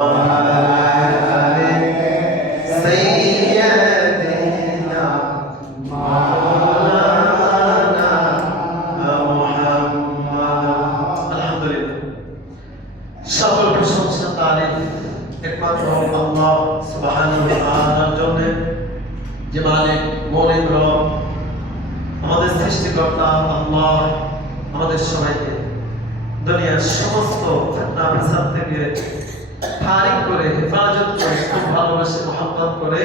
সকল প্রশংসা তারিফ একমাত্র আল্লাহ সুবহানাহু ওয়া তাআলার জন্য, যে মালিক মনিব রব, আমাদের সৃষ্টিকর্তা আল্লাহ আমাদের সবাইকে দুনিয়ার সমস্ত ফিতনা ফাসাদ থেকে ফারিক করে হেফাজত করে খুব ভালোবাসে মহব্বত করে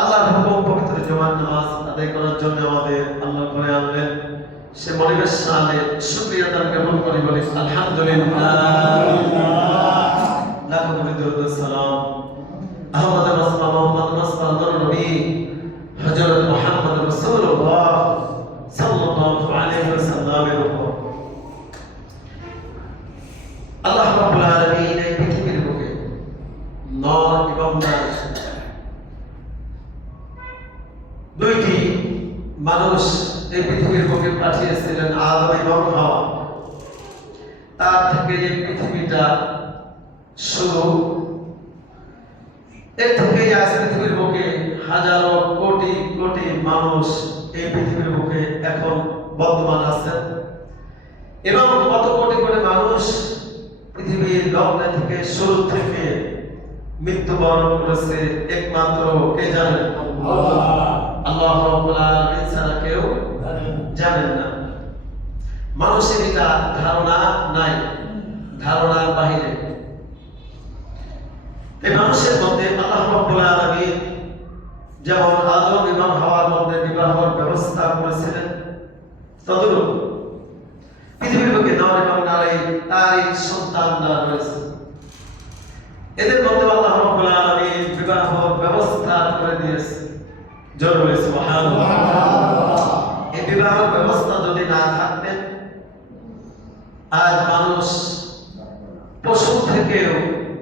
আল্লাহর হুকুম পবিত্র জুমার নামাজ আদায় করার জন্য আমাদের আল্লাহ করে আনলেন। সে মনিবের সামনে শুকরিয়া আদায় কেমন করে বলি আলহামদুলিল্লাহ। লাখো কোটি দরুদ সালাম আহমদ মুস্তাফা মুহাম্মদ মুস্তাফা নূর নবী হযরত মুহাম্মদ রাসূলুল্লাহ সাল্লাল্লাহু আলাইহি ওয়াসাল্লামের উপর। আল্লাহ রাব্বুল আলামিন এই পৃথিবীর বুকে নর এবং নারী দুইটি মানুষ এই পৃথিবীর বুকে পাঠিয়েছিলেন, আদম এবং হাওয়া। তার থেকে এই পৃথিবীটা শুরু। এর থেকে আজ পৃথিবীর বুকে হাজারো কোটি কোটি মানুষ এই পৃথিবীর বুকে এখন বর্তমান আছেন এবং কত কোটি কোটি মানুষ পৃথিবীর লগ্ন থেকে শুরু থেকে মৃত্যুবরণ করেছে একমাত্র কে জানেন? আল্লাহ রাব্বুল আলামিন ছাড়া কেউ জানেন না। মানুষের এটা ধারণা নাই, ধারণার বাহিরে। এই মানুষের মধ্যে আল্লাহ রাব্বুল আলামিন যেমন আদম এবং হাওয়ার মধ্যে বিবাহের ব্যবস্থা করেছিলেন, তদ্রূপ পৃথিবীর বুকে নর এবং নারী তারই সন্তানরা রয়েছে। এদের মধ্যে আল্লাহ রাব্বুল আলামিন বিবাহের ব্যবস্থা করে দিয়েছে। জোরে সুবহানাল্লাহ। এই বিবাহের ব্যবস্থা যদি না থাকতেন আজ মানুষ পশু থেকেও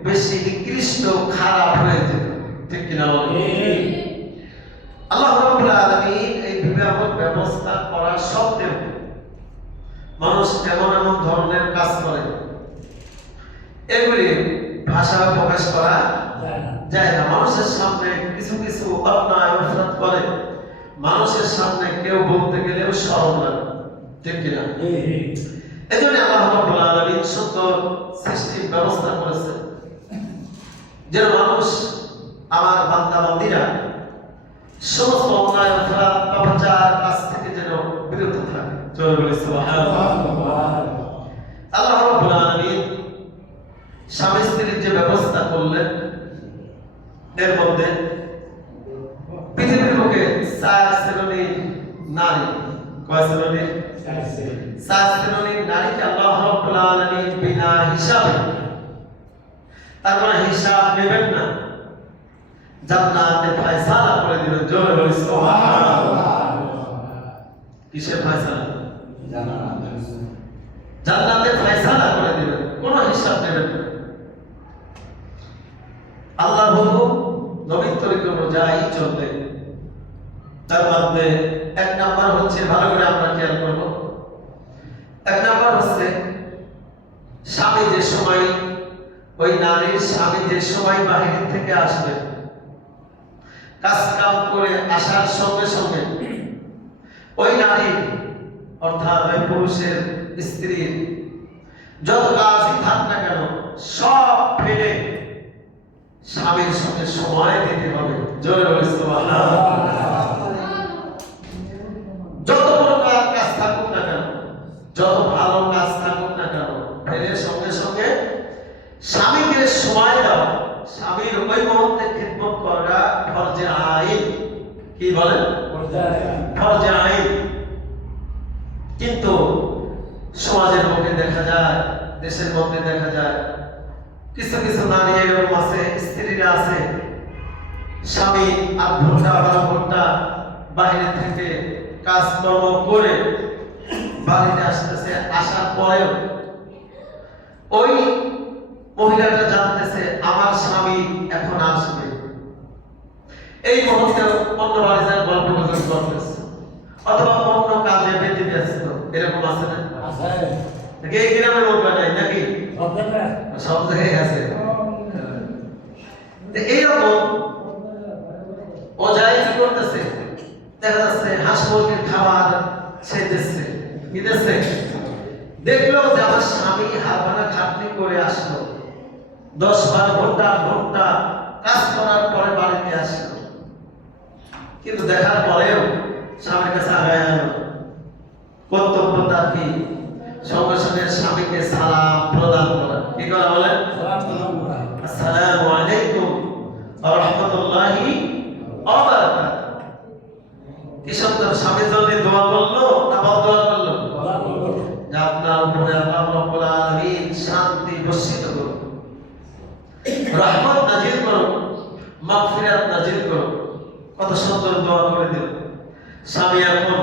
বেশি নিকৃষ্ট খারাপ হয়ে যেত, ঠিক কিনা বলেন? আল্লাহ রাব্বুল আলামিন এই বিবাহের ব্যবস্থা করা সত্ত্বেও মানুষ এমন এমন ধরনের কাজ করে এগুলি ভাষা প্রকাশ করা যায় না। মানুষের সামনে কিছু কিছু অন্যায় অপরাধ করে মানুষের সামনে কেউ বলতে গেলেও শরম লাগে, ঠিক কিনা? এই জন্য আল্লাহ রাব্বুল আলামিন সুন্দর সৃষ্টির ব্যবস্থা করেছে যেন মানুষ আমার বান্দা বান্দীরা সমস্ত অন্যায় অপরাধ পাপাচার কাজ থেকে যেন বিরত থাকে। জোরে বলি সুবহানাল্লাহ। আল্লাহ রাব্বুল আলামিন স্বামী স্ত্রীর যে ব্যবস্থা করলেন এর মধ্যে পৃথিবীর বুকে 4 শ্রেণীর নারী, কয় শ্রেণী? 4 শ্রেণীর নারীকে আল্লাহ রাব্বুল আলামিন বিনা হিসাবে, তার মানে হিসাব নেবেন না, জান্নাতে ফয়সালা করে দিলেন। জোরে বলি সুবহানাল্লাহ। কিসের ফয়সালা? জান্নাতে ফয়সালা করে দিলেন, কোনো হিসাব নেবেন না। আল্লাহর হুকুম নবীর তরিকা অনুযায়ী চলবে। তার মধ্যে এক নাম্বার হচ্ছে, ভালো করে আমরা খেয়াল করব, এক নাম্বার হচ্ছে স্বামী যে সময়, ওই নারীর স্বামী যে সময় বাহির থেকে আসবে, কাজ কাম করে আসার সঙ্গে সঙ্গে ওই নারী অর্থাৎ ওই পুরুষের স্ত্রীর যত কাজই থাক না কেন সব ফেলে স্বামীর সঙ্গে সময় দিতে হবে। জোরে বলি সুবহানাল্লাহ। যত বড় কাজ থাকুক না কেন, যত ভালো কাজ থাকুক না কেন, ফেলে সঙ্গে সঙ্গে স্বামীকে সময় দাও, স্বামীর ওই মুহূর্তে খিদমত করা ফরজে আইন। কি বলেন? ফরজে আইন। কিন্তু সমাজের মধ্যে দেখা যায়, দেশের মধ্যে দেখা যায় কিছু কিছু নারী এরকম আছে, স্ত্রীরা আছে, স্বামী 8 ঘন্টা 12 ঘন্টা বাইরে থেকে কাজকর্ম করে বাড়িতে আসতেছে, আসার পরেও ওই মহিলাটা জানতেছে আমার স্বামী এখন আসবে, এই মুহূর্তে অন্য বাড়িতে গল্প গুজব করতেছে অথবা অন্য কাজে বেঁচে ব্যস্ত, এরকম আছে না? এই গ্রামের লোক নাই নাকি? সব জায়গায় আছে। মুরগির খাবার সে দিচ্ছে, কি দিচ্ছে? দেখলো যে আমার স্বামী হালকা খাটনি করে আসলো, 10-12 ঘন্টা কাজ করার পরে বাড়িতে আসলো, কিন্তু দেখার পরেও স্বামীর কাছে আগায় আনো। কর্তব্য তার কি? সঙ্গে সঙ্গে স্বামীকে সালাম প্রদান করা। কি করা বলেন? আসসালামু আলাইকুম ওয়া রাহমাতুল্লাহি ওয়া বারাকাতুহু। কি সুন্দর স্বামীর জন্য দোয়া করলো না বদদোয়া করলো? যে আপনার উপরে আল্লাহ রাব্বুল আলামিন শান্তি বর্ষিত করুন, রহমত নাজিল করুন, মাগফিরাত নাজিল করুন। কত সুন্দর দোয়া করে দিল। স্বামী এখন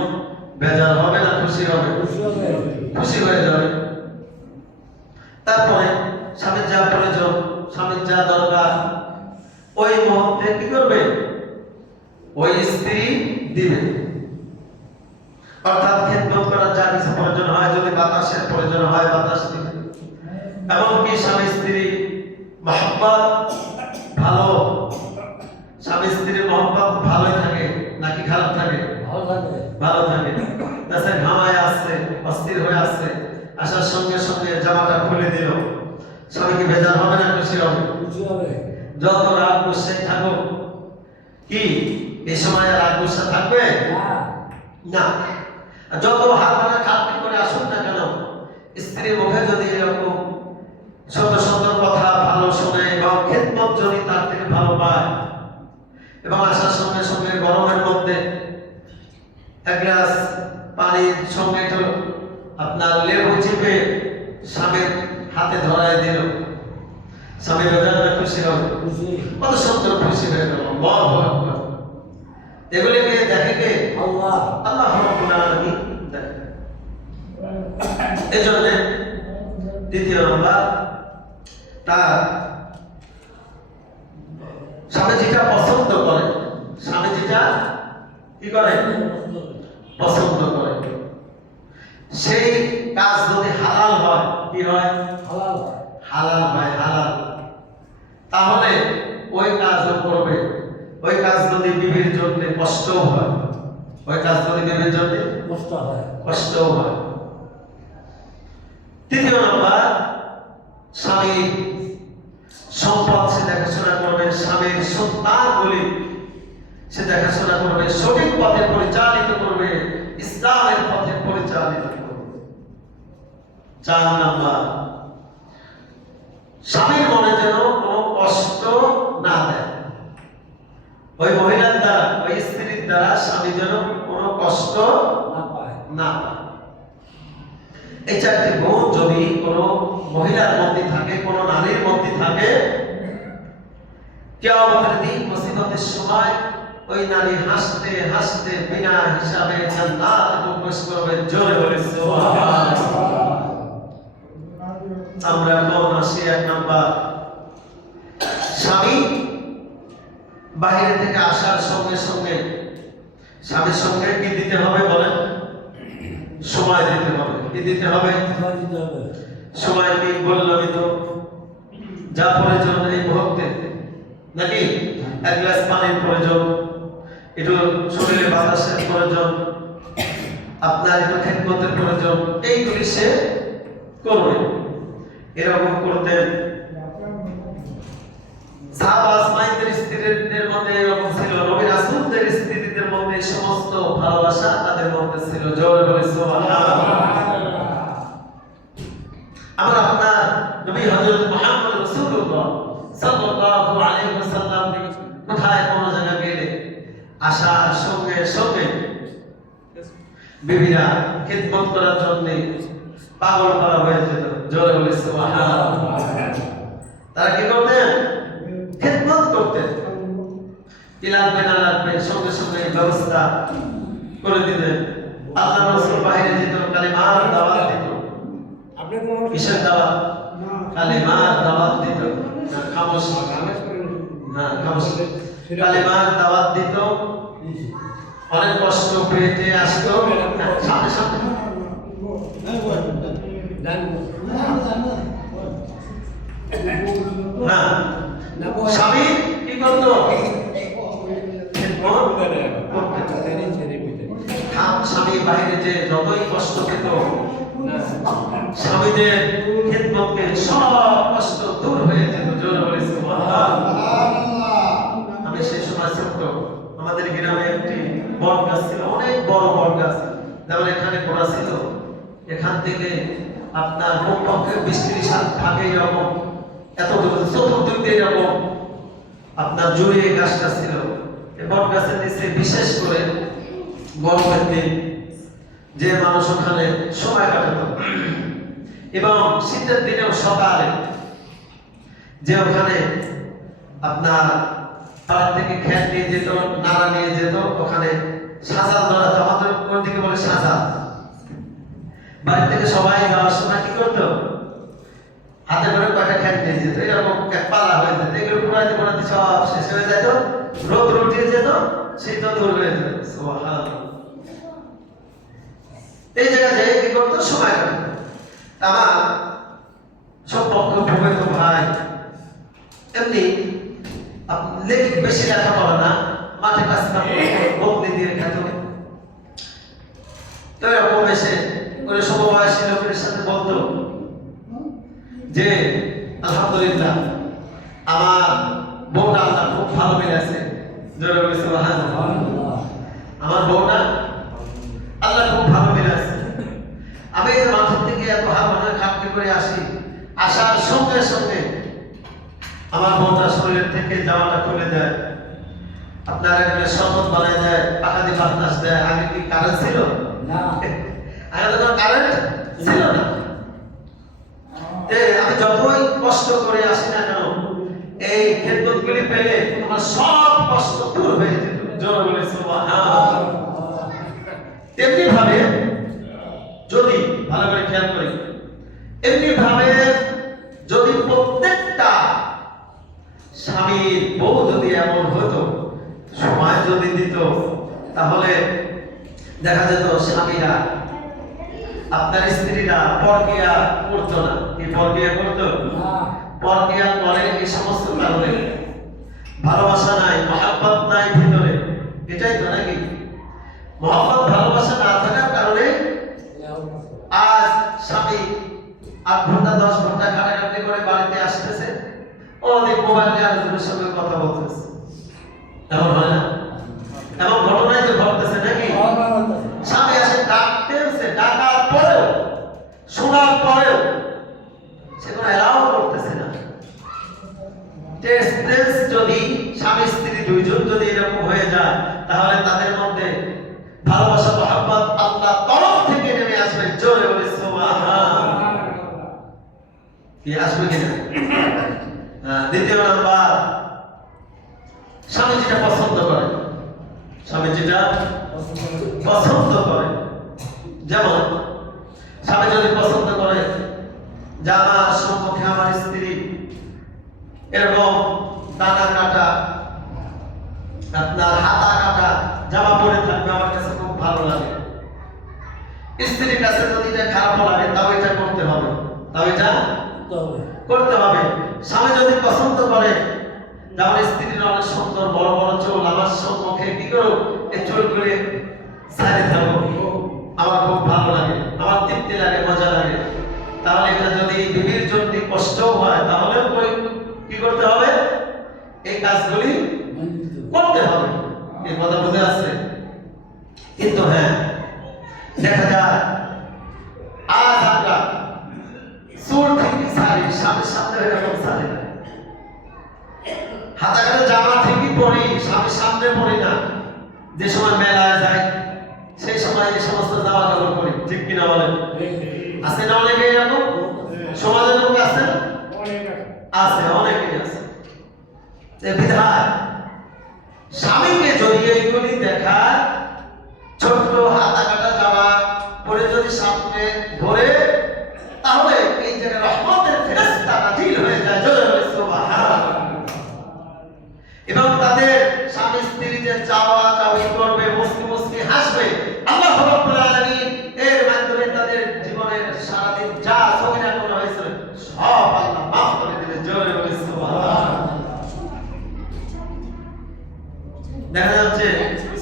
বেজার হবে না খুশি হবে? খুশি হয়ে যাবে। তারপরে স্বামীর যা প্রয়োজন, স্বামীর যা দরকার, ওই মুহূর্তে কি করবে? ওই স্ত্রী দিবে। অর্থাৎ খেদমত করার যা কিছু প্রয়োজন হয়, যদি বাতাসের প্রয়োজন হয় বাতাস দিবে। এমনকি স্বামী স্ত্রী মহব্বত ভালো, স্বামী স্ত্রীর মহব্বত ভালোই থাকে নাকি খারাপ থাকে? ভালো থাকে। তাছাড়া ঘামায় আসছে, অস্থির হয়ে আসছে, আসার সঙ্গে সঙ্গে জামাটা খুলে দিল, স্বামী কি বেজার হবে না খুশি হবে? যত রাগ গুসে থাকুক, কি এই সময় রাগ গুসা থাকবে না। যত হালকা খাটনি করে আসুন না কেন, স্ত্রীর মুখে যদি এরকম সুন্দর সুন্দর কথা ভালো শুনে এবং খেদমত যদি তার থেকে ভালো পায়, এবং আসার সঙ্গে সঙ্গে গরমের মধ্যে এক গ্লাস পানির সঙ্গে একটু আপনার লেবু চিপে স্বামীর হাতে ধরায় দিল, স্বামী বেজার না খুশি হবে? কত সুন্দর খুশি হয়ে গেল। এগুলিকে দেখে কে? আল্লাহ রাব্বুল আলামিন দেখে। এজন্য দ্বিতীয় নম্বর, তার স্বামী যেটা পছন্দ করে, স্বামী যেটা কি করে? পছন্দ করে, সেই কাজ যদি হালাল হয়, কি হয়? হালাল হয়, হালাল, তাহলে ওই কাজও করবে। ওই কাজ যদি বিবির জন্য কষ্টও হয়, ওই কাজ যদি বিবির জন্য কষ্টও হয়। তৃতীয় নম্বর, স্বামী সম্পদ সে দেখাশোনা করবে, স্বামীর সন্তানগুলি সে দেখাশোনা করবে, সঠিক পথে পরিচালিত করবে, ইসলামের পথে পরিচালিত করবে। 4 নম্বর, স্বামীর মনে যেন কোনো কষ্ট না দেয়। ওই মহিলার দ্বারা, ওই স্ত্রীর দ্বারা স্বামী যেন কোনো কষ্ট না পায়। এই 4টি গুণ যদি কোনো মহিলার মধ্যে থাকে, কোনো নারীর মধ্যে থাকে, কিয়ামতের দিন মুসিবতের সময় ওই নারী হাসতে হাসতে বিনা হিসাবে জান্নাতে প্রবেশ করবে। জোরে বলে সুবহানাল্লাহ। আমরা এখন আসি 1 নাম্বার, স্বামী বাইরে থেকে আসার সঙ্গে সঙ্গে স্বামীর সঙ্গে কি দিতে হবে বলেন? সময় দিতে হবে। কি দিতে হবে? সময় কি বললামই তো, যা প্রয়োজন এই মুহূর্তে, নাকি 1 গ্লাস পানির প্রয়োজন, একটু শরীরে বাতাসের প্রয়োজন, আপনার একটু খেদমতের প্রয়োজন, এইগুলি সে করবে। এরকম করতেন সাহাবা আজমাইনদের স্ত্রীদের মধ্যে এরকম ছিল, নবী রাসূলদের স্ত্রীদের মধ্যে সমস্ত ভালোবাসা তাদের মধ্যে ছিল। জোরে বলে সুবহানাল্লাহ। আমরা আপনার নবী হযরত মুহাম্মদ রাসূলুল্লাহ সাল্লাল্লাহু আলাইহি ওয়াসাল্লাম কোথায় কোন জায়গায় গেলে আসার সঙ্গে সঙ্গে বিবিরা খেদমত করার জন্য পাগল করা হয়ে যেত। জোরে বলে সুবহানাল্লাহ। তারা কি করতেন? খেদমত করতেন। কি লাগবে না লাগবে সঙ্গে সঙ্গে ব্যবস্থা করে দিতেন। আল্লাহ রাসূল বাইরে যেত, কালিমার দাওয়াত দিত। আপনি কোন কিসের দাওয়াত? কালিমার দাওয়াত দিত। খামোশ, হ্যাঁ খামোশ, কালিমার দাওয়াত দিত। অনেক কষ্ট পেটে আসতো, সামনে সামনে হ্যাঁ। স্বামী কি করতো? যে যতই কষ্ট পেত স্বামীদের খেদমতে সব কষ্ট দূর হয়ে যেত। জোরে বলে সুবহানাল্লাহ। আমি সেই সময় ছোট্ট, আমাদের গ্রামে একটি বট গাছ ছিল, অনেক বড় বট গাছ, যেমন এখানে গোড়া ছিল, এখান থেকে আপনার কমপক্ষে 20-30 হাত ভাগে এরকম এত দূর, চতুর্দিক দিয়ে এরকম আপনার জড়িয়ে গাছটা ছিল। এই বট গাছের নিচে বিশেষ করে গরমের দিন যে মানুষ ওখানে সময় কাটাত, এবং শীতের দিনেও সকালে যে ওখানে আপনার পাড়া থেকে খ্যাট নিয়ে যেত, নাড়া নিয়ে যেত, ওখানে সাজাল ধরাতো, আমাদের ওদিকে বলে সাজাল। বাড়ি থেকে সবাই যাওয়ার সময় কি করতো, হাতে করে কয়টা খ্যাট নিয়ে যেত, এরকম পালা হয়ে যেত, এগুলো পুরাইতে পুরাইতে সব শেষ হয়ে যেত, রোদ উঠিয়ে যেত, শীত দূর হয়ে যেত। সুবহানাল্লাহ। এই জায়গায় যে কি করতো, সময় কাটাতো। আমার সব পক্ষ প্রকৃত ভাই এমনি বেশি লেখাপড়া না, মাঠে কাজ বদলি দিয়ে খেত। তো এরকম এসে করে সমবয়সী লোকের সাথে বলতো যে আলহামদুলিল্লাহ আমার বউটা আল্লাহ খুব ভালো মিলেছে। জোরে বলে সুবহানাল্লাহ। আমার বউটা আল্লাহ খুব ভালো মিলেছে। আমি এই মাঠের থেকে এত হালকা খাটতে করে আসি, আসার সঙ্গে সঙ্গে আমার বউটা শরীরের থেকে জামাটা খুলে দেয়, আপনার একটা শরবত বানায় দেয়, পাকা দিয়ে বাতাস দেয়। আগে কি কারেন্ট ছিল? না, আগে তো কারেন্ট ছিল না। আমি যতই কষ্ট করে আসি না কেন, এই খেদমতগুলি পেলে আমার সব কষ্ট দূর হয়ে যেত। জোরে বলে সুবহানাল্লাহ। তেমনি ভাবে যদি ভালো করে খেয়াল করি, এমনি ভাবে যদি প্রত্যেকটা স্বামীর বউ যদি এমন হতো, সময় যদি দিত, তাহলে দেখা যেত স্বামীরা, আপনার স্ত্রীরা পরকিয়া করতো না। কি পরকিয়া করতো? পরকিয়া করে এই সমস্ত কারণে ভালোবাসা নাই, মহব্বত নাই ভিতরে। এটাই তো নাকি? মহব্বত ভালোবাসা না থাকার কারণে আজ স্বামী 8 ঘন্টা 10 ঘন্টা খাটাখাটি করে বাড়িতে আসতেছে, অনেক মোবাইল নিয়ে আরেকজনের সঙ্গে কথা বলতেছে। এমন হয় না? এমন ঘটনাই তো ঘটতেছে নাকি? স্বামী আসে ডাকতেছে, ডাকার পরেও, শোনার পরেও সে কোনো এলাও করতেছে না। টেস্ট যদি স্বামী স্ত্রী দুইজন যদি এরকম হয়ে যায়, তাহলে তাদের মধ্যে ভালোবাসা মহব্বত আল্লাহ তরফ থেকে নেমে আসবে। জোরে বলে সুবহানাল্লাহ। কি আসবে কিনা? দ্বিতীয় নাম্বার, স্বামী যেটা পছন্দ করে, স্বামী যেটা পছন্দ করে, যেমন স্বামী যদি পছন্দ করে যে আমার সম্মুখে আমার স্ত্রী এরকম দানা কাটা, আপনার হাতা কাটা জামা পরে থাকবে, আমার কাছে খুব ভালো লাগে। স্ত্রীর কাছে যদি এটা খারাপ লাগে, তাও এটা করতে হবে, তাও এটা করতে হবে। স্বামী যদি পছন্দ করে যে আমার স্ত্রীর অনেক সুন্দর বড় বড় চুল, আমার সম্মুখে কি করো এই চুলগুলি সাইডে থাকবো, আমার খুব ভালো লাগে, আমার তৃপ্তি লাগে, মজা লাগে, তাহলে এটা যদি বিবির জন্য কষ্ট হয়, তাহলে কি করতে হবে? এই কাজগুলি করতে হবে। এর কথা বুঝে আসছে? কিন্তু হ্যাঁ, দেখা যায় আজ আমরা সুর থেকে সারি, স্বামীর সামনে এরকম সারি না, হাতা কাটা জামা ঠিকই পরি, স্বামীর সামনে পরি না। যে সময় মেলায় যায় সেই সময় যে সমস্ত জামা কাপড় পরি, ঠিক কিনা বলেন? আছে না অনেকে এরকম? সমাজের লোক আছে, আছে, অনেকেই আছে। বিধায় স্বামীকে যদি এইগুলি দেখায়, ছোট্ট হাতা কাটা জামা পরে যদি সামনে ধরে, তাহলে এই জায়গায় রহমতের ফেরেশতা নাযিল হয়ে যায়। জোরে বলে সুবহানাল্লাহ। এবং তাদের স্বামী স্ত্রী যে চাওয়া চাওয়ি করবে, মুস্কি মুস্কি হাসবে, আল্লাহ রাব্বুল আলামিন এর মাধ্যমে তাদের জীবনের সারাদিন যা সগিরা করা হয়েছে সব আল্লাহ মাফ করে দিবেন। জোরে বলে সুবহানাল্লাহ। দেখা যাচ্ছে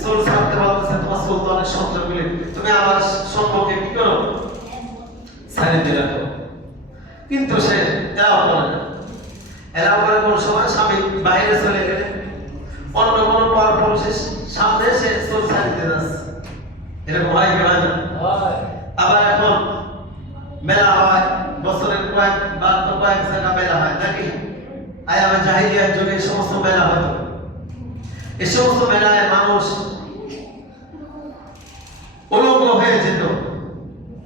সোল সাথে বলতেছে তোমার সুলতানের সন্তানগুলি তুমি আমার সম্পর্কে কি করো সাইড দিয়ে রাখো, কিন্তু সে এরাও করে না। এরাও করে কোন সময় স্বামী বাইরে চলে গেলে অন্য কোনো পর পুরুষের সামনে সে চোর সাইড দিয়ে যাচ্ছে, এরকম হয় কি হয় না? আবার এখন মেলা হয়, বছরের কয়েকবার তো কয়েক জায়গা মেলা হয় নাকি? আয়ামে জাহিলিয়ার যুগে এই সমস্ত মেলা হতো। এই সমস্ত মেলায় মানুষ উলঙ্গ হয়ে যেত।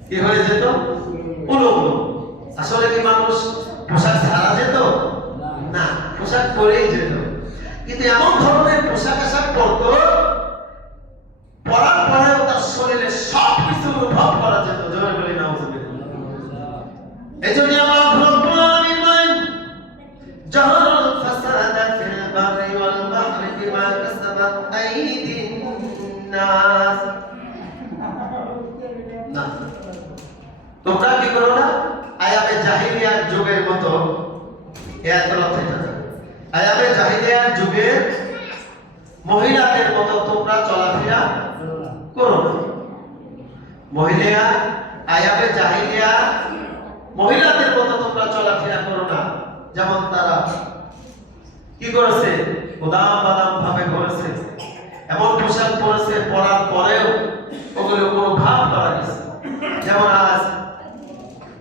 কি হয়ে যেত? উলঙ্গ। আসলে কি মানুষ পোশাক ছাড়া যেত না, পোশাক পরেই যেত, কিন্তু এমন ধরনের পোশাক আশাক পরতো পরার পরেও তার শরীরে সব কিছু অনুভব করা যেত। জোরে বলি নাউজুবিল্লাহ। এই জন্য আল্লাহ রাব্বুল আলামিন বলেন জাহারাল ফাসাদা ফিল বাররি ওয়াল বাহরি বিমা কাসাবাত আইদিন নাস। না, তোমরা কি করো না আয়ামে জাহিলিয়ার যুগের মতো, আয়ামে জাহিলিয়ার যুগে মহিলাদের মতো তোমরা চলাফেরা করো না। মহিলা আয়ামে জাহিলিয়া মহিলাদের মতো তোমরা চলাফেরা করো না, যেমন তারা কি করেছে উদাম বাদাম ভাবে করেছে, এমন পোশাক পরেছে পরার পরেও ওগুলো কোনো ভাব করা গেছে। যেমন আজ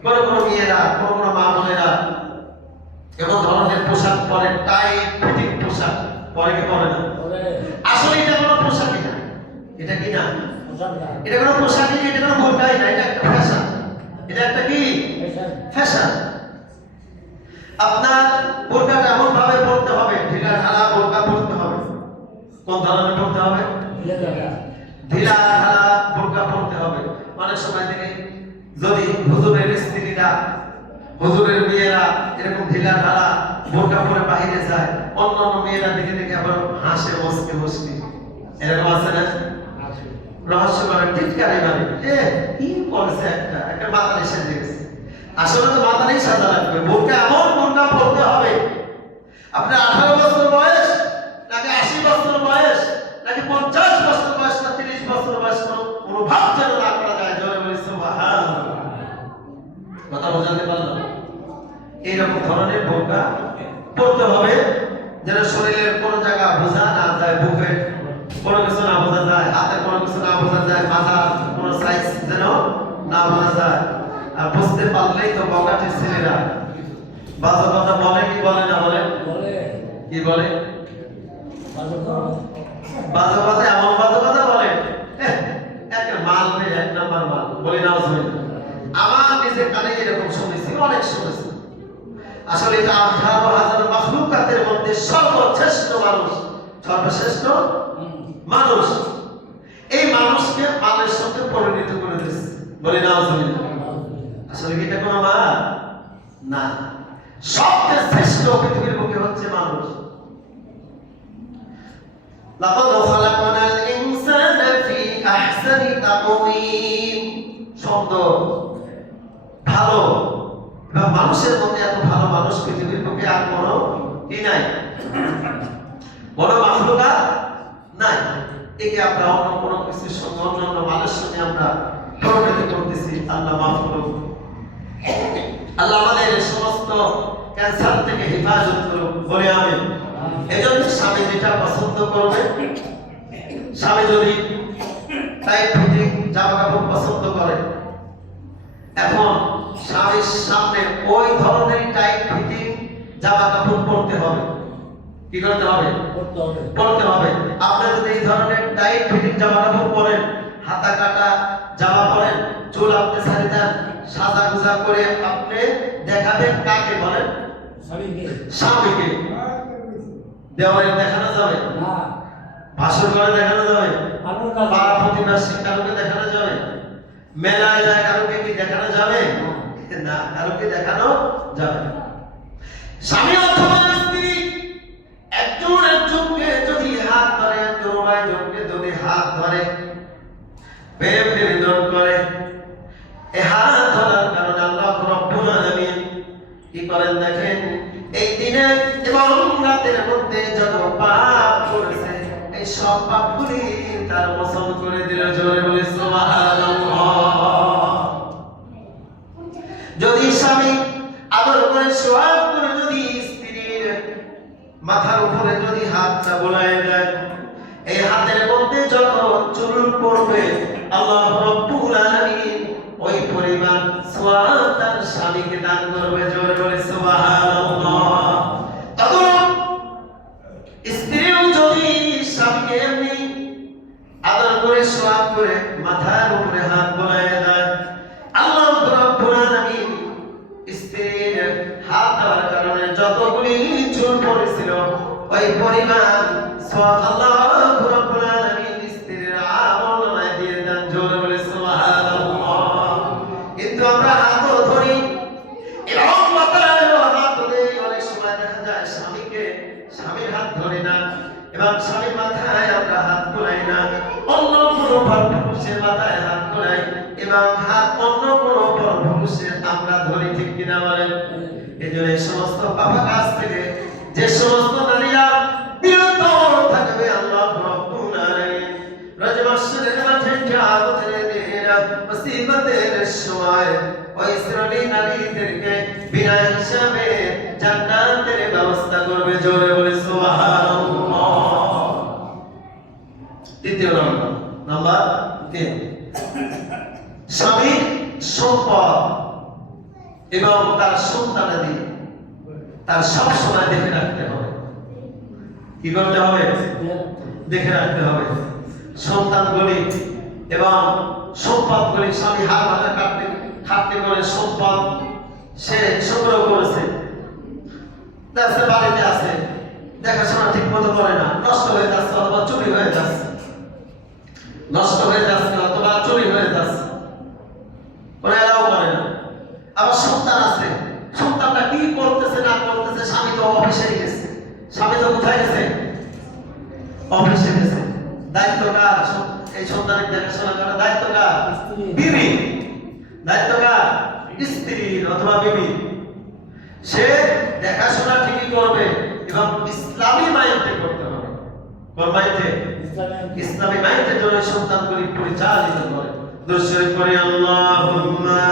কোনো কোনো মেয়েরা কোনো কোনো মা বোনেরা এমন ধরনের পোশাক পরে, টাইট ফিটিং পোশাক পরে কি পরে না? আসলে এটা কোনো পোশাকই না, এটা কি না, এটা কোনো পোশাকই না, এটা কোনো বোরকাই না, এটা একটা ফ্যাশন। এটা একটা কি ফ্যাশন। আপনার বোরকাটা এমন ভাবে পরতে হবে, ঢিলা ঢালা বোরকা পরতে হবে। কোন ধরনের পরতে হবে? ঢিলা ঢালা বোরকা পরতে হবে। অনেক সময় থেকে যদি হুজুরের স্ত্রীরা হুজুরের মেয়েরা এরকম ঢিলা ঢালা বোরকা পরে বাইরে যায়, অন্যান্য মেয়েরা দেখে দেখে আবার হাসে মুসকে মুসকে, এরকম আছে না? রহস্য করে টিটকারি মানে কি করেছে, একটা মাথা এসে গেছে। আসলে তো মাথা নেই সাজা লাগবে, বোরকা এমন বোরকা পরতে হবে। আপনার 18 বছর বয়স নাকি 80 বছর বয়স নাকি 50 বছর বয়স না 30 বছর বয়স, কোনো ভাব যেন না করা যায়। জোরে বলি সুবহানাল্লাহ। কথা বোঝাতে পারলাম? এইরকম ধরনের বোরকা পরতে হবে যেন শরীরের কোনো জায়গা বোঝা না যায়, বুকে কোনো কিছু না বোঝা যায়, হাতে কোনো কিছু না বোঝা যায়, মাথার কোনো সাইজ যেন না বোঝা যায়। আর বুঝতে পারলেই তো বকাটির ছেলেরা বাজে কথা বলে কি বলে না বলে? কি বলে? বাজে কথা, এমন বাজে কথা বলে একটা মাল নেই, 1 নাম্বার মাল। বলি না আমার নিজের কানে এরকম শুনেছি, অনেক শুনেছি। আসলে এটা 18,000 মাখলুকাতের মধ্যে সর্বশ্রেষ্ঠ মানুষ, সর্বশ্রেষ্ঠ মানুষ। এই মানুষকে মালের সাথে পরিণত করে দিয়েছে। বলি না আসলে কি এটা কোনো মাল না, সবচেয়ে শ্রেষ্ঠ পৃথিবীর বুকে হচ্ছে মানুষ। লাকাদ খালাকনাল ইনসানা ফি আহসানি তাকওয়িম। শব্দ ভালো, মানুষের মধ্যে এত ভালো মানুষ পৃথিবীর বুকে আর কোনো কি নাই, বড় মাখলুকাত নাই। একে আমরা অন্য কোনো কিছুর সঙ্গে, অন্যান্য মানুষের সঙ্গে আমরা পরিণত করতেছি। আল্লাহ মাফ করুন, আল্লাহ আমাদের সমস্ত ক্যান্সার থেকে হেফাজত করুন, বলে আমিন। এজন্য স্বামী যেটা পছন্দ করবে, স্বামী যদি টাইট ফিটিং জামা কাপড় পছন্দ করে, এখন স্বামীর সামনে ওই ধরনের টাইট ফিটিং জামা কাপড় পরতে হবে। কি করতে হবে? পরতে হবে। আপনি যদি এই ধরনের টাইট ফিটিং জামা কাপড় পরেন, হাতা কাটা জামা পরেন, চুল আপনি ছাড়ি দেন, সাজা গুজা করে আপনি দেখাবেন কাকে বলেন? স্বামীকে। দেওয়ালে দেখানো যাবে না, ভাষণ করে দেখানো যাবে, পাড়া প্রতিবেশী কারোকে দেখানো যাবে, মেলায় যায় কারোকে কি দেখানো যাবে না, কারোকে দেখানো যাবে না। স্বামী অথবা স্ত্রী একজন একজনকে যদি হাত ধরে, একজন আরেকজনকে যদি হাত ধরে, প্রেম নিবেদন করে, এই হাত ধরার কারণে আল্লাহ রাব্বুল আলামিন কি করেন দেখেন, এই দিনে এবং রাতের মধ্যে যত পাপ করেছে এই সব পাপগুলি তার মোচন করে দিল। জোরে বলে সুবহানাল্লাহ। যদি স্বামী আদর করে সোহাগ করে যদি স্ত্রীর মাথার উপরে যদি হাতটা বোলায় দেয়, এই হাতের মধ্যে যত চুল পড়বে আল্লাহ রাব্বুল আলামিন ওই পরিমাণ সওয়াব তার স্বামীকে দান করবে। জোরে বলে সুবহানাল্লাহ। তখন স্ত্রীও যদি স্বামীকে এমনি আদর করে সোহাগ করে মাথার উপরে হাত বোলায় দেয়, আল্লাহ রাব্বুল আলামিন স্ত্রীর হাত দেওয়ার কারণে যতগুলি চুল পড়েছিল ওই পরিমাণ সওয়াব আল্লাহ রাব্বুল আলামিন স্ত্রীর আমলনামায় দিয়ে দেন। জোরে বলে সুবহানাল্লাহ। কিন্তু আমরা হাতও ধরি এবং মাথায় হাত দেই, অনেক সময় দেখা যায় স্বামীর হাত ধরি না এবং স্বামীর মাথায় আমরা হাত বুলাই না, অন্য কোনো পুরুষের মাথায় হাত বুলাই এবং হাত অন্য কোনো পুরুষের আমরা ধরি। ঠিক কিনা বলেন? এই জন্য এই সমস্ত পাপা কাজ থেকে যে সমস্ত নারীরা বিরত থাকবে আল্লাহ রাব্বুল আলামিন রোজ মাসরের মাঠে কিয়ামতের দিনে মুসিবতের সময় ওই শ্রেণী নারীদেরকে বিনা হিসাবে জান্নাতের ব্যবস্থা করবে। জোরে বলে সুবহানাল্লাহ। তৃতীয় নাম্বার 3, স্বামীর সম্পদ এবং তার সন্তানাদি তার সব সময় দেখে রাখতে হবে। কি করতে হবে? দেখে রাখতে হবে। সন্তানগুলি এবং সম্পদগুলি স্বামী হাত ভাঙা খাটতে করে সম্পদ সে সংগ্রহ করেছে, বাড়িতে আছে, দেখাশোনা ঠিক মতো করে না, নষ্ট হয়ে যাচ্ছে অথবা চুরি হয়ে যাচ্ছে, নষ্ট হয়ে যাচ্ছে অথবা চুরি হয়ে যাচ্ছে, ওরা এলাও করে না। আবার সন্তান আছে, সন্তানটা কি করতেছে না করতেছে, স্বামী তো অফিসে গেছে, স্বামী তো কোথায় গেছে? অফিসে গেছে। দায়িত্ব কার? এই সন্তানের দেখাশোনা করার দায়িত্ব কার? বিবি। দায়িত্ব কার? স্ত্রীর অথবা বিবি। সে দেখাশোনা ঠিকই করবে এবং ইসলামী মাইন্ডে করতে হবে। কোন মাইন্ডে? ইসলামী মাইন্ডের জন্য সন্তানগুলি পরিচালিত করে। দুরূদ শরীফ পড়ে আল্লাহুম্মা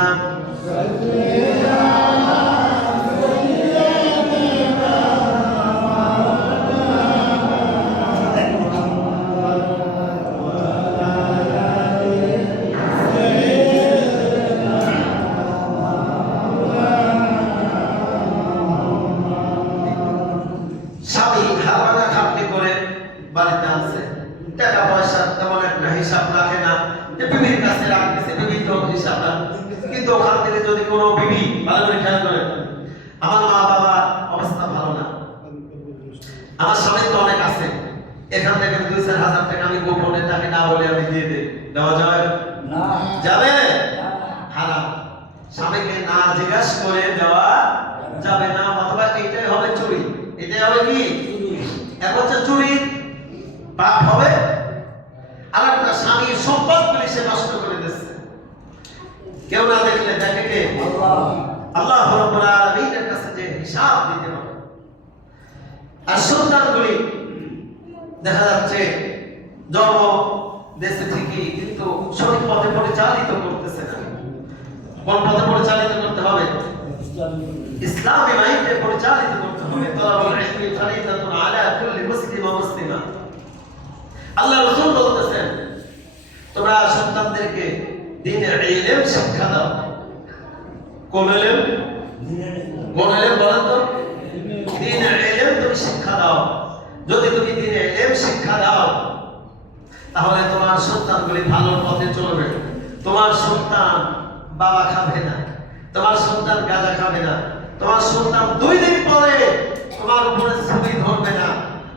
বাড়িতে আছে, টাকা পয়সা তেমন একটা হিসাব রাখে না, যে বিবির কাছে রাখতেছে, বিবি তো হিসাব রাখে। কিন্তু ওখান থেকে যদি কোনো বিবি ভালো করে খেয়াল করে, আমার মা বাবার অবস্থা ভালো না, আমার স্বামী তো অনেক আছে, এখান থেকে 2-4 হাজার টাকা আমি গোপনে তাকে না বলে আমি দিয়ে দিই, দেওয়া যাবে না? যাবে? হারাম। স্বামীকে না জিজ্ঞাসা করে দেওয়া যাবে না, অথবা এটাই হবে চুরি। এটাই হবে কি? এক হচ্ছে চুরি, পাপ হবে, আর একটা স্বামীর সম্পদগুলি সে নষ্ট করে দিচ্ছে। কেউ না দেখলে দেখে কে? আল্লাহ রাব্বুল আলামিনের কাছে যে হিসাব দিতে হবে। আর সন্তানগুলি দেখা যাচ্ছে জন্ম দেশে ঠিকই, কিন্তু সঠিক পথে পরিচালিত করতেছে না। কোন পথে পরিচালিত করতে হবে? ইসলামী মাইন্ডে পরিচালিত করতে হবে। তলাবুল ইলমি ফরিদাতুন আলা কুল্লি মুসলিম ওয়া মুসলিমা। আল্লাহ রাসূল বলতেছেন, তোমরা সন্তানদেরকে দ্বীনের ইলম শিক্ষা দাও। কোন ইলম? কোন ইলম বলেন তো? দ্বীনের ইলম তুমি শিক্ষা দাও। যদি তুমি দ্বীনের ইলম শিক্ষা দাও, তাহলে তোমার সন্তানগুলি ভালো পথে চলবে। তোমার সন্তান বাবা খাবে না, তোমার সন্তান গাঁজা খাবে না, তোমার সন্তান 2 দিন পরে তোমার উপরে ছবি ধরবে না,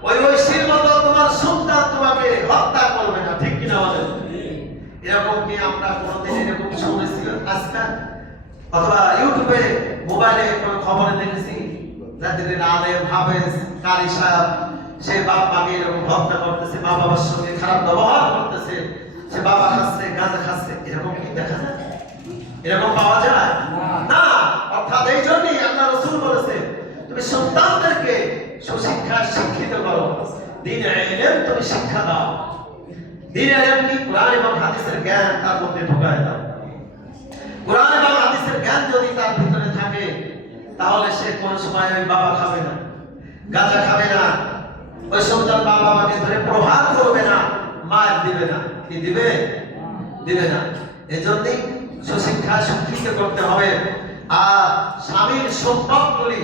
ওই ঐশীর মতো তোমার সন্তান তোমাকে হত্যা করবে না। ঠিক কিনা বলেন? এরকম কি আমরা কোনোদিন এরকম শুনেছি আজকে? অথবা ইউটিউবে মোবাইলে কোনো খবরে দেখেছি যাদের আলেম হাফেজ কারি সাহেব সে বাপ মাকে এরকম হত্যা করতেছে, মা বাবার সঙ্গে খারাপ ব্যবহার করতেছে, সে বাবা খাচ্ছে গাঁজা খাচ্ছে, এরকম কি দেখা যায়? এরকম পাওয়া যায় না। অর্থাৎ এই জন্যই আল্লাহ রাসূল বলেছে, তুমি সন্তানদেরকে সুশিক্ষা শিক্ষিত করো, দ্বীন ইলম তুমি শিক্ষা দাও। দ্বীন ইলম কি? কোরআন এবং হাদিসের জ্ঞান তার মধ্যে ঢোকায় দাও। কোরআন এবং হাদিসের জ্ঞান যদি তার ভিতরে থাকে তাহলে সে কোন সময় ওই বাবা খাবে না, গাঁজা খাবে না, ওই সন্তান বাবা মাকে ধরে প্রহার করবে না, মার দিবে না। কি দিবে? দিবে না। এজন্যই সুশিক্ষা শিক্ষিত করতে হবে। আর স্বামীর সম্পদগুলি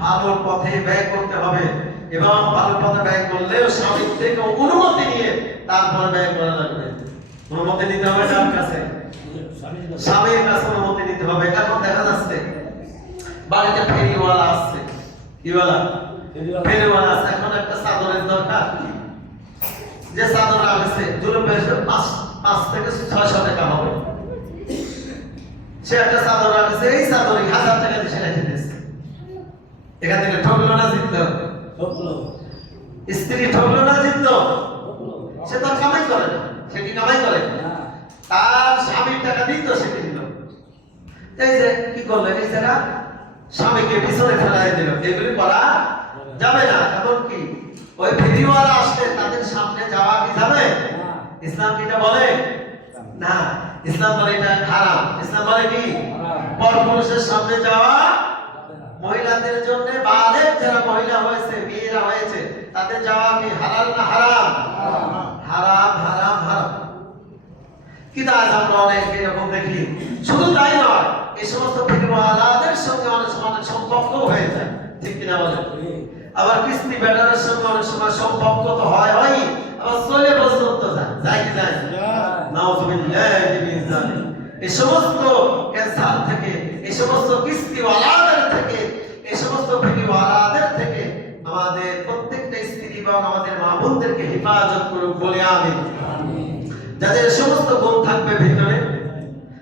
ভালো পথে ব্যয় করতে হবে এবং ভালো পথে ব্যয় করলেও স্বামীর থেকে অনুমতি নিয়ে তারপরে ব্যয় করা লাগবে। অনুমতি নিতে হবে কার কাছে? স্বামীর কাছে অনুমতি নিতে হবে। এখন দেখা যাচ্ছে বাড়িতে ফেরিওয়ালা আসছে। কি বলা? ফেরিওয়ালা আছে। এখন একটা চাদরের দরকার, যে চাদর আসছে জুলুম পেয়েছে 5 থেকে 600 টাকা হবে। সে একটা চাদর আসছে, এই চাদরে 1000 টাকা দিয়ে সেটা কিনেছে। এখান থেকে ঠকলো না জিতলো? স্ত্রী ঠকলো না জিতলো? সে তো কামাই করে না। সে কি কামাই করে? তার স্বামীর টাকা দিত, সে কিনলো। এই যে কি করলো, এই যারা স্বামীকে পিছনে ফেলাই দিল, এগুলি করা যাবে না। এখন কি ওই ফেরিওয়ালা আসলে তাদের সামনে যাওয়া কি যাবে? ইসলাম কিটা বলে না। ইসলাম বলে এটা হারাম। ইসলাম বলে কি? পরপুরুষের সামনে যাওয়া মহিলাদের জন্য, বালেগ যারা মহিলা হয়েছে, মেয়েরা হয়েছে, তাদের যাওয়া কি হালাল না হারাম? হারাম, হারাম, হারাম। কিন্তু আজ আমরা অনেক এরকম দেখি। শুধু তাই নয়, এই সমস্ত ফেরিওয়ালাদের সঙ্গে অনেক সময় সম্পর্ক হয়ে যায়। ঠিক কিনা বলেন? আবার কিস্তি ব্যাটারের সঙ্গে অনেক সময় সম্পর্ক তো হয়, আবার চলে পর্যন্ত যায় কি যায়? নাউযুবিল্লাহি মিন যালিক। এই সমস্ত ক্যান্সার থেকে, এই সমস্ত কিস্তিওয়ালাদের থেকে, এই সমস্ত ফেরিওয়ালাদের থেকে আমাদের প্রত্যেকটা স্ত্রী এবং আমাদের মা বোনদেরকে হেফাজত করুক বলে আমিন। যাদের সমস্ত গুণ থাকবে ভিতরে,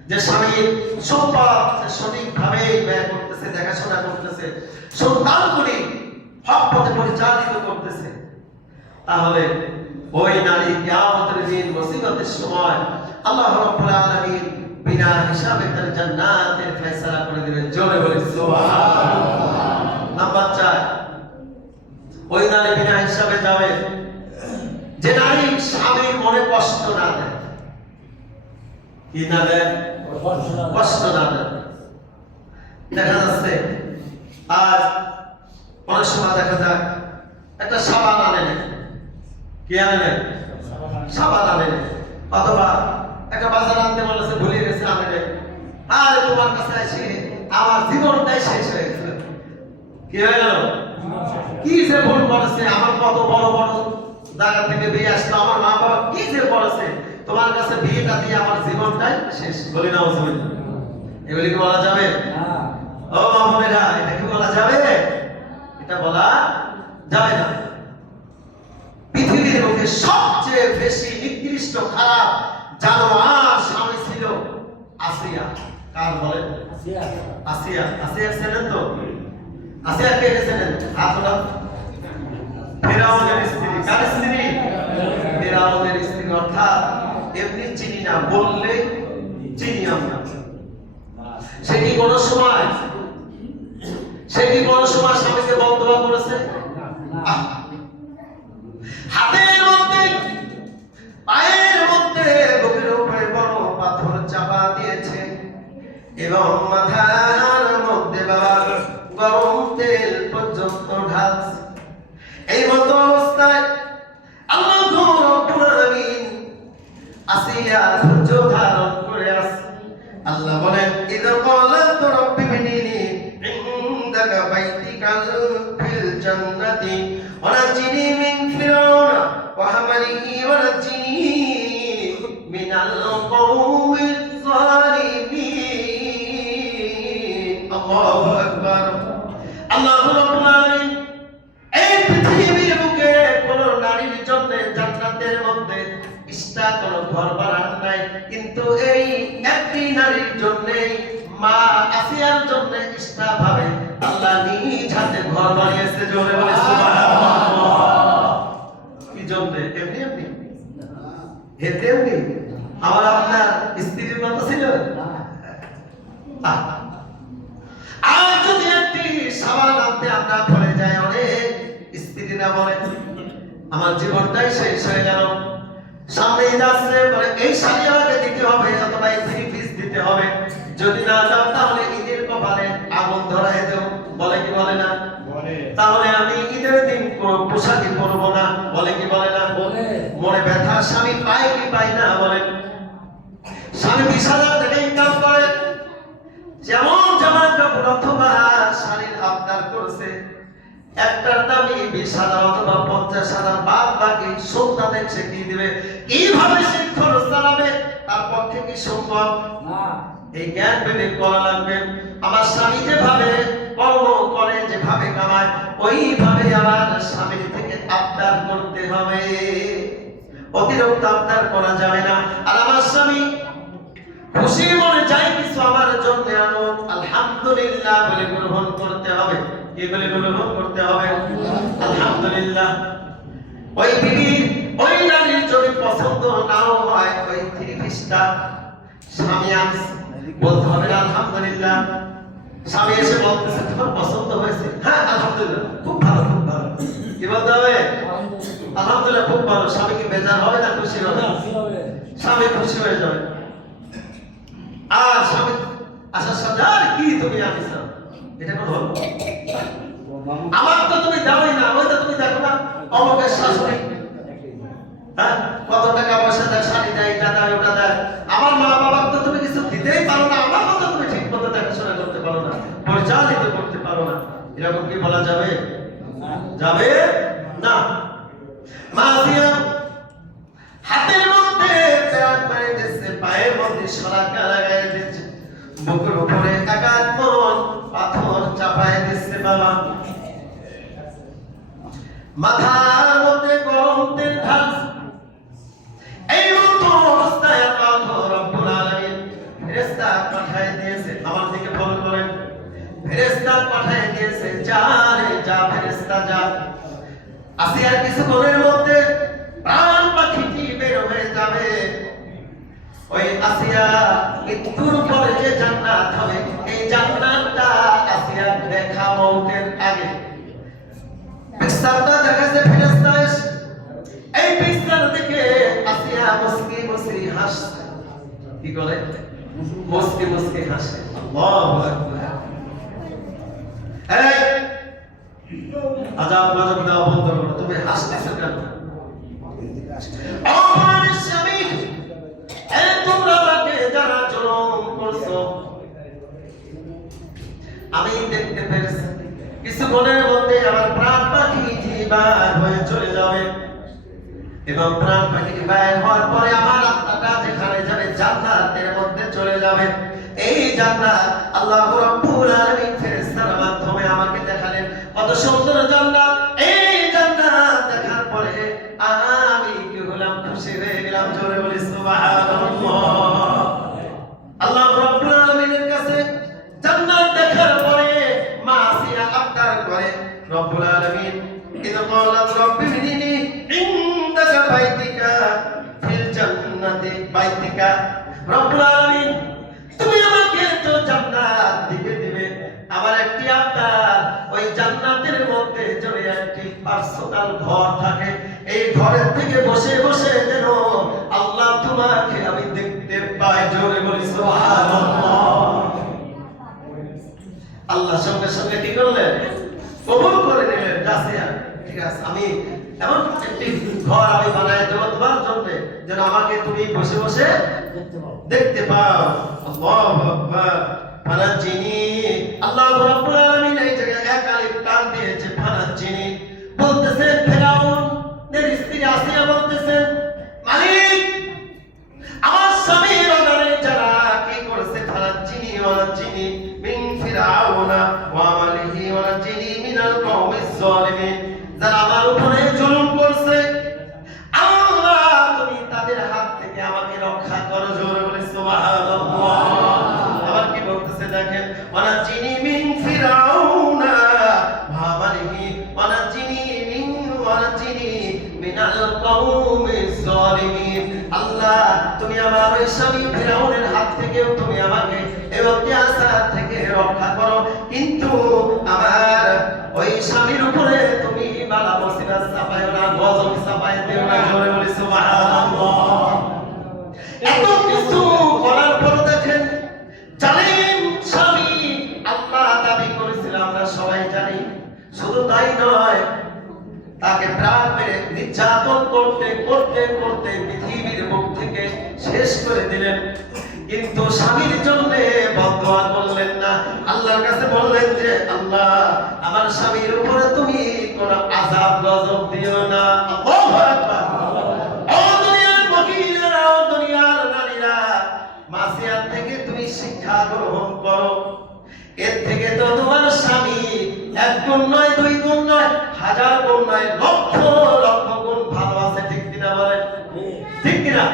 যে স্বামীর সম্পদ সঠিকভাবে ব্যয় করতেছে, দেখাশোনা করতেছে, সন্তানগুলি হক পথে পরিচালিত করতেছে, তাহলে ওই নারী কিয়ামতের দিন মুসিবতের সময় আল্লাহ রাব্বুল আলামিন বিনা হিসাবে তার জান্নাতের ফয়সালা করে দিবেন। জোরে বলি সুবহানাল্লাহ। নাম্বার 4, ওই নারী বিনা হিসাবে যাবে যে নারী স্বামীর মনে কষ্ট না দেয়। কি না দেয়? কষ্ট না দেয়। দেখা যাচ্ছে আজ অনেক সময় দেখা যায় একটা সাবান আনে নেয়। কি আনে নেয়? সাবান আনে নেয়। অথবা একটা বাজার আনতে বলেছে, ভুলে গেছে, আনে নেয়। আরে তোমার কাছে এসে আমার জীবনটাই শেষ হয়ে গেল। কি হয়ে গেল? কি যে ভুল করেছে, আমার কত বড় বড় জায়গা থেকে বিয়ে আসলো, আমার মা বাবা কি যে করেছে, তোমার কাছে বিয়েটা দিয়ে আমার জীবনটাই শেষ। বলি না নাউযুবিল্লাহ। এগুলি কি বলা যাবে? ও মামুনেরা, এটা কি বলা যাবে? এটা বলা যাবে না। পৃথিবীর মধ্যে সবচেয়ে বেশি নিকৃষ্ট খারাপ জানোয়ার স্বামী ছিল আসিয়া। কার বলেন? আসিয়া। আসিয়া ছিলেন তো? আসিয়া কে ছিলেন? আপনারা ফেরাউনের স্ত্রী। কার স্ত্রী? ফেরাউনের স্ত্রী। অর্থাৎ এমনি চিনি না, বললে চিনি আমরা। সে কি কোনো সময় স্বামীকে বদদোয়া করেছে? হাতের মধ্যে, পায়ের মধ্যে, বুকের উপরে বড় পাথর চাপা দিয়েছে এবং মাথার মধ্যে বাবার গরম তেল পর্যন্ত ঢালছে। এই মতো অবস্থায় আল্লাহ রাব্বুল আলামিন আসিয়া ধৈর্য ধারণ করে আছে। আল্লাহ বলেন, ইযা ক্বালাত রাব্বি বিনিনি ইনদাকা বাইতিকাল ফিল জান্নাতি ওয়া নাজিনি মিন ফিরআউনা ওয়া হামালিহি ওয়া নাজিনি মিনাল কওমিজ যালিমিন। আল্লাহু আকবার। আল্লাহ রাব্বুল আলামিন এই পৃথিবীর বুকে কোন নারীর জন্য জান্নাতের মধ্যে ইস্তা কোন ঘর বানান নাই, কিন্তু এই একটি নারীর জন্য, মা আসিয়ার জন্য ইস্তা ভাবে আল্লাহ নিজ হাতে ঘর বানিয়েছে। জোরে বলে সুবহানাল্লাহ। কি জন্য? এমনি এমনি হেতে এমনি আমার আপনার স্ত্রীর মতো ছিল। আর যদি একটি সাবান আনতে আমরা ভুলে যাই, অনেক স্ত্রীরা বলে আমার জীবনটাই শেষ হয়ে গেল। সামনে ঈদ আসছে, বলে এই শাড়ি আমাকে দিতে হবে অথবা এই 3 পিস দিতে হবে, যদি না দাও তাহলে ঈদের কপালে আগুন ধরায় দেও। বলে কি বলে না? তাহলে আমি ঈদের দিন কোনো পোশাকই পরবো না। বলে কি বলে না? মনে ব্যথা, স্বামী পায় কি পায় না? বলেন। স্বামী 20,000 টাকা ইনকাম করে, যেমন জামা কাপড় অথবা শাড়ির আবদার করছে, একটার দামই 20,000 অথবা 50,000, বাদ বাকি সন্তানের সে কি দিবে? কিভাবে সে খরচ চালাবে? তার পক্ষে কি সম্ভব? এই জ্ঞান বিবেক করা লাগবে। আমার স্বামী যেভাবে কর্ম করে, যেভাবে কামায়, ওইভাবে আমার স্বামীর থেকে আবদার করতে হবে, অতিরিক্ত আবদার করা যাবে না। আর আমার স্বামী খুশি মনে যাই কিছু আমার জন্য আনো, আলহামদুলিল্লাহ বলে গ্রহণ করতে হবে। কি বলে গ্রহণ করতে হবে? আলহামদুলিল্লাহ। ওই বিবি, ওই নারীর যদি পছন্দ নাও হয়, ওই 3 পিসটা স্বামী আনছে, বলতে হবে আলহামদুলিল্লাহ। স্বামী এসে বলতেছে তোমার পছন্দ হয়েছে? হ্যাঁ আলহামদুলিল্লাহ, খুব ভালো, খুব ভালো। কি বলতে হবে? আলহামদুলিল্লাহ, খুব ভালো। স্বামী কি বেজার হবে না খুশি হবে? স্বামী খুশি হয়ে যাবে। আর স্বামী আসার সাথে, আর কি তুমি আনিস, এটা কোন হল? আমার তো তুমি দাওই না, ওই তো তুমি দেখো না অমুকের শাশুড়ি, হ্যাঁ কত টাকা পয়সা দেয়, শাড়ি দেয়, এটা দেয়, ওটা দেয়। আমার মা বাবার তো তুমি কিছু দিতেই পারো না, আমার মতো তুমি ঠিক মতো দেখাশোনা করতে পারো না, পরিচালিত করতে পারো না। এরকম কি বলা যাবে? যাবে না। মাসিয়া হাতের মধ্যে পেট মেরে দিচ্ছে, পায়ের মধ্যে সরাকা লাগাই দিচ্ছে, বুকের উপরে একাত মন পাথর চাপায় দিচ্ছে বাবা, মাথার মধ্যে গরম তেল ঢালছে। এই মতো অবস্থায় আল্লাহ রাব্বুল আলামিন ফেরেশতা পাঠিয়ে দিয়েছে। আমার দিকে ফলো করেন। ফেরেশতা পাঠিয়ে দিয়েছে, যা রে যা ফেরেশতা যা। আসিয়ার কিছুক্ষণের মধ্যে প্রাণ পাখিটি বের হয়ে যাবে। ওই আসিয়া মৃত্যুর পরে যে জান্নাত হবে, এই জান্নাতটা আসিয়া দেখা মওতের আগে বিছানাটা দেখাছে ফেরেশতা এসে। এই বিছানা থেকে আসিয়া মুস্কি মুস্কি হাসে। কি বলে? মুস্কি মুস্কি হাসে। আল্লাহু আকবার। এই আযাব গজব দাও বন্ধ করো, তুমি হাসতেছো কেন? আমার স্বামী, এই তোমরা আমাকে যারা জুলুম করছো, আমি দেখতে পেরেছি কিছুক্ষণের মধ্যে আমার প্রাণ পাখিটি বার হয়ে চলে যাবে, এবং প্রাণ পাখিটি বার হওয়ার পরে আমার আত্মাটা যেখানে যাবে জান্নাতের মধ্যে চলে যাবে। এই জান্নাত আল্লাহ রাব্বুল আলামিন ফেরেশতার মাধ্যমে আমাকে দেখালেন, কত সুন্দর জান্নাত। এই জান্নাত দেখার পরে আমি কি হলাম? খুশি হয়ে গেলাম। জোরে বলি সুবহানাল্লাহ। আল্লাহ রাব্বুল আলামিনের কাছে জান্নাত দেখার পরে মা আসিয়া আবদার করে, রব্বুল আলামিন ইদ ক্বালাত রাব্বি ইবনিনি ইনদাকা বাইতিকা ফিল জান্নাতি বাইতিকা। রব্বুল আলামিন তুমি আমাকে তো জান্নাত দিবে, আমার একটি আবদার, ওই জান্নাতের মধ্যে যদি একটি পার্সোনাল ঘর থাকে, এই ঘরের থেকে বসে বসে যেন আল্লাহ তোমাকে আমি দেখতে পাই। জোরে বলি সুবহানাল্লাহ। আল্লাহ সঙ্গে সঙ্গে কি করলেন? কবুল করে নিলেন। যাসিয়া, ঠিক আছে, আমি এমন একটি ঘর আমি বানায় দেব তোমার জন্য, যেন আমাকে তুমি বসে বসে দেখতে পাও। আল্লাহু আকবার। ফানাজ্জিনি, আল্লাহ রাব্বুল আলামিন এই জায়গায় এক আলিফ টান দিয়েছে, ফানাজ্জিনি। বলতেছেন ফেরাউনের স্ত্রী আসিয়া বলতেছেন, মালিক আমার স্বামীর অর্ডারে যারা কি করেছে, ফানাজ্জিনি ওয়ানাজ্জিনি মিন ফিরাউনা ওয়া মালিহি ওয়ানাজ্জিনি মিনাল কওমিজ জালিমিন, যারা আমার উপরে জুলুম করছে, আল্লাহ তুমি তাদের হাত থেকে আমাকে রক্ষা করো। জোরে বলে সুবহানাল্লাহ। আবার কি বলতেছে দেখেন, ওয়ানাজ্জিনি মিন ফিরাউনা ওয়া মালিহি ওয়ানাজ্জিনি মিনাল কওমিজ জালিমিন। আল্লাহ তুমি আমার ওই স্বামী ফিরাউনের হাত থেকে তুমি আমাকে এবং ইয়াসার থেকে রক্ষা করো, কিন্তু আমার ওই স্বামীর উপরে তুমি বালা মুসিবত চাপায়ো না। গজব চাপায় দিও না, জোরে বলি সুবহানাল্লাহ। এত কিছু করার পর দেখেন জালিম স্বামী আল্লাহ দাবি করেছিল, আমরা সবাই জানি। শুধু তাই নয়, তাকে প্রাণ মেরে নির্যাতন করতে করতে করতে পৃথিবীর মুখ থেকে শেষ করে দিলেন। কিন্তু স্বামীর জন্য বদদোয়া করলেন না, আল্লাহর কাছে বললেন যে আল্লাহ আমার স্বামীর উপরে তুমি কোন আযাব গজব দিও না। আল্লাহু আকবার। ও দুনিয়ার মহিলারা, ও দুনিয়ার নারীরা, মাসিয়াত থেকে তুমি শিক্ষা গ্রহণ করো। এর থেকে তো তোমার স্বামী এক গুণ নয়, দুই গুণ নয়, হাজার গুণ নয়, লক্ষ লক্ষ গুণ ভালো আছে। ঠিক কিনা বলেন? ঠিক কিনা?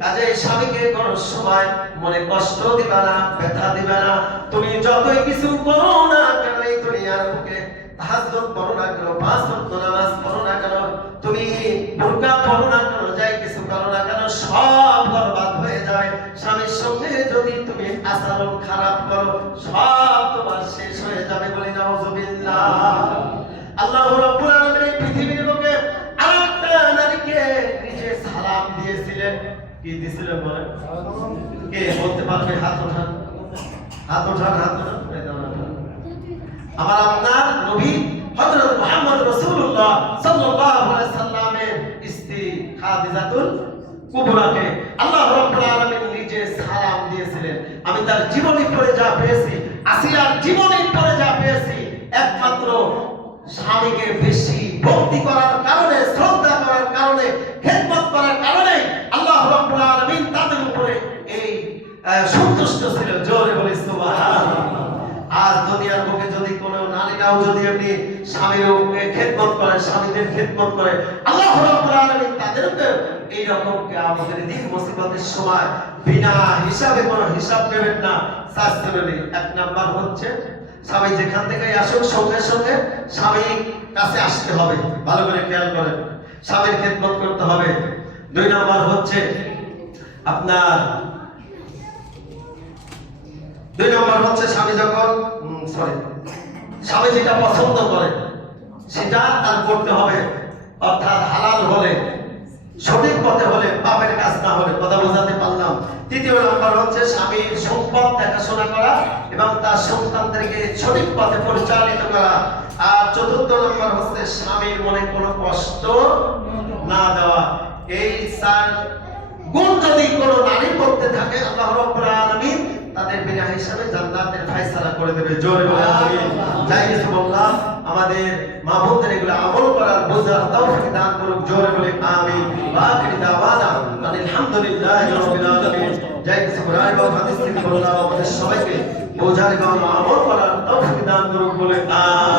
কাজে স্বামীকে কোনো সময় মনে কষ্ট দিবা না, ব্যথা দিবা না। তুমি যতই কিছু করো না কেন, এই দুনিয়ার বুকে তাহাজ্জুদ পড়ো না কেন, পাঁচ ওয়াক্ত নামাজ পড়ো না কেন, তুমি বুরকা পড়ো না কেন, যাই কিছু করো না কেন, সব বরবাদ হয়ে যাবে। স্বামীর সঙ্গে যদি তুমি আচরণ খারাপ করো, সব তোমার শেষ হয়ে যাবে। বলি নাউযুবিল্লাহ। আল্লাহ রাব্বুল আলামিন পৃথিবীর বুকে আরেকটা নারীকে নিজে সালাম দিয়েছিলেন। কি দিয়েছিলেন বলেন? কে বলতে পারবে? হাত ওঠান, হাত ওঠান, হাত ওঠান। আমার আপনার নবী হযরত মুহাম্মদ রাসূলুল্লাহ সাল্লাল্লাহু আলাইহি সাল্লামের স্ত্রী খাদিজাতুল কুবরাকে আল্লাহ রাব্বুল আলামিন নিজে সালাম দিয়েছিলেন। আমি তার জীবনী পড়ে যা পেয়েছি, আসিয়ার জীবনী পড়ে যা পেয়েছি, একমাত্র স্বামীকে বেশি ভক্তি করার কারণে, শ্রদ্ধা করার কারণে, খেদমত করার কারণে আল্লাহ রাব্বুল আলামিন তাদের উপরে এই সন্তুষ্ট ছিল। জোরে বলি সুবহানাল্লাহ। আর দুনিয়ার বুকে যদি কোনো নারীরাও যদি এমনি স্বামীর খেদমত করে, স্বামীদের খেদমত করে, আল্লাহ রাব্বুল আলামিন তাদেরকে এই রকম কিয়ামতের দিন মুসিবতের সময় বিনা হিসাবে কোনো হিসাব নেবেন না। শাস্ত্রে এক নাম্বার হচ্ছে স্বামী যেখান থেকে আসুক সঙ্গে সঙ্গে স্বামীর কাছে আসতে হবে। ভালো করে খেয়াল করেন, স্বামীর খেদমত করতে হবে। দুই নাম্বার হচ্ছে আপনার স্বামী যখন স্বামী যেটা পছন্দ করে সেটা তার করতে হবে, অর্থাৎ হালাল হলে, সঠিক পথে হলে, পাপের কাজ না হলে। কথা বোঝাতে পারলাম? তৃতীয় নাম্বার হচ্ছে স্বামীর সম্পদ দেখাশোনা করা এবং তার সন্তানদেরকে সঠিক পথে পরিচালিত করা। আর চতুর্থ নাম্বার হচ্ছে স্বামীর মনে কোনো কষ্ট না দেওয়া। এই চার গুণ যদি কোনো নারী করতে থাকে, আল্লাহ রাব্বুল আলামিন তাদের বিনা হিসাবে জান্নাতের ফয়সালা করে দেবে। জোরে বলে আমিন। যাই কিছু বললাম, আমাদের মা বোনদের এগুলো আমল করার বোঝার তৌফিক দান করুক। জোরে বলে আমিন। বাকির দাওয়ানা আলহামদুলিল্লাহি রাব্বিল আলামিন। যাই কিছু কোরআন এবং হাদিস থেকে বললাম, আমাদের সবাইকে বোঝার এবং আমল করার তৌফিক দান করুক বলে আমিন।